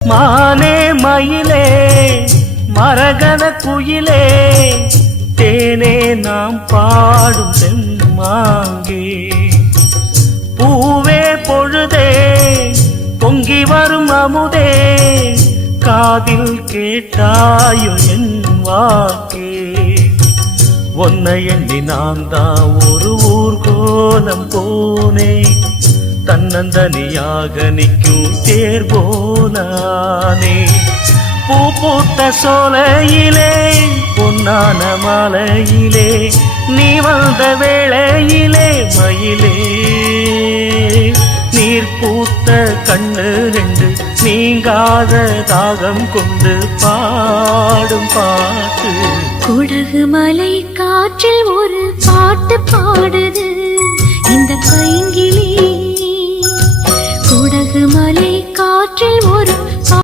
மானே மயிலே மரகத குயிலே தேனே நாம் பாடும் செம்மாங்கே பூவே பொழுதே பொங்கி வரும் அமுதே காதில் கேட்டாயோ என் வாக்கே. உன்னை எண்ணி நான் தான் ஒரு ஊர்கோலம் போனேன். தன்னந்தனியாக நிற்கும் தேர் போலானே பூ பூத்த சோலையிலே பொன்னான மாலையிலே நீ வந்த வேளையிலே மயிலே. நீர் பூத்த கண்ணு ரெண்டு நீங்காத தாகம் கொண்டு பாடும் பாட்டு. குடகு மலை காற்றில் ஒரு பாட்டு பா காற்றில் ஒரு பா-